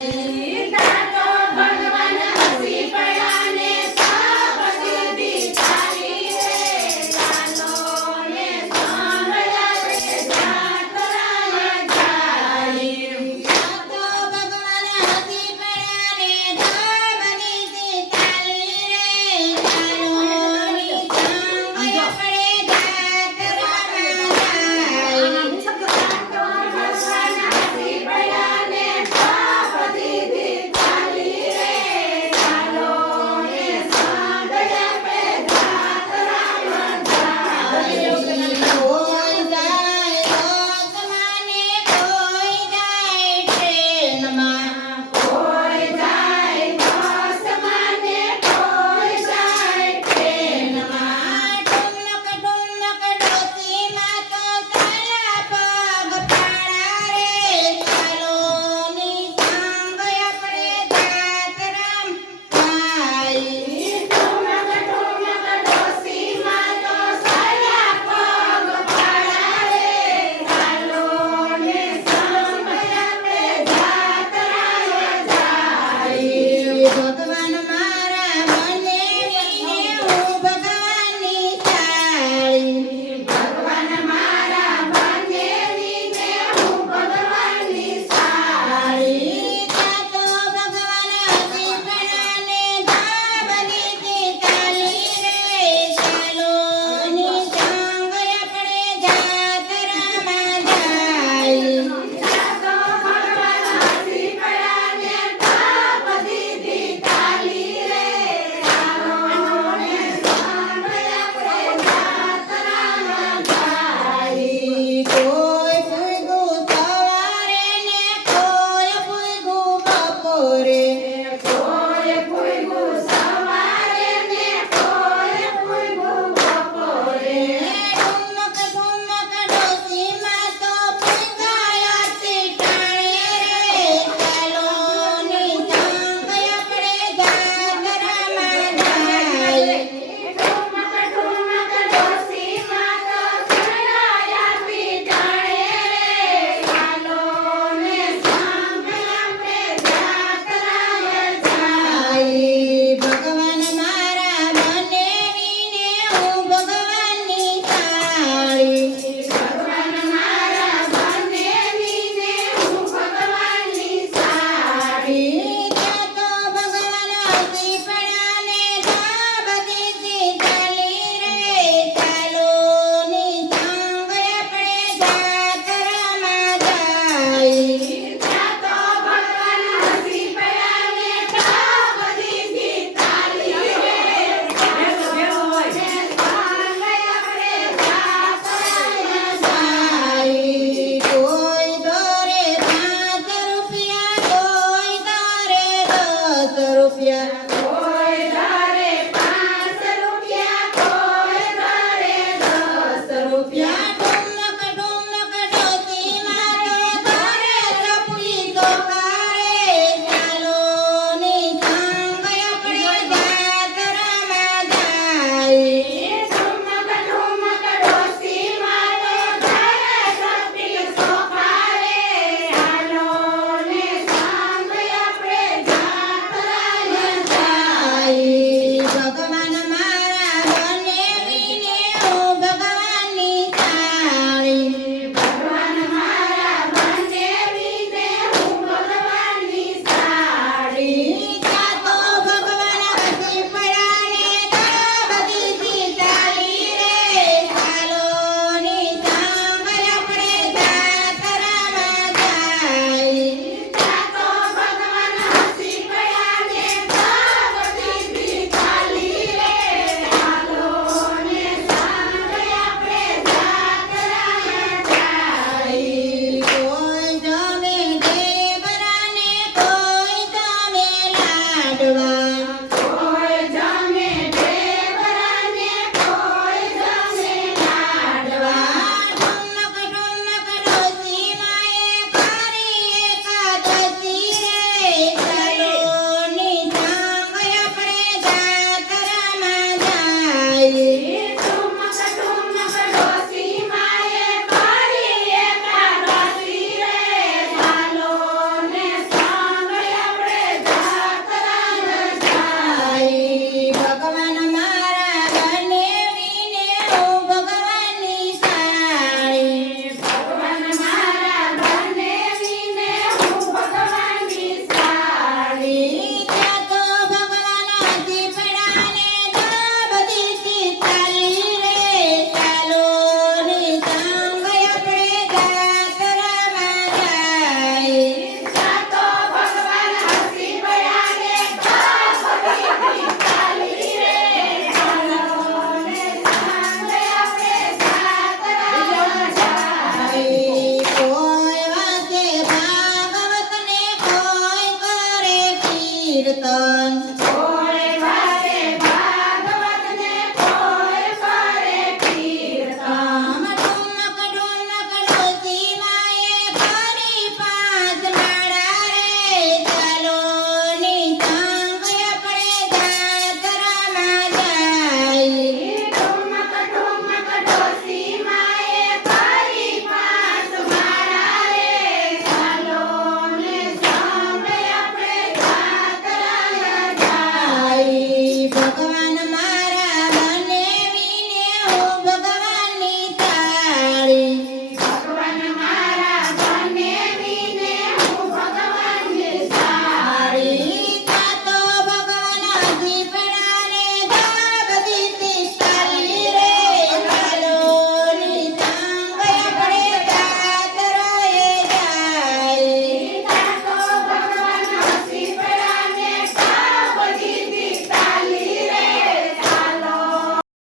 કોઈ Oh.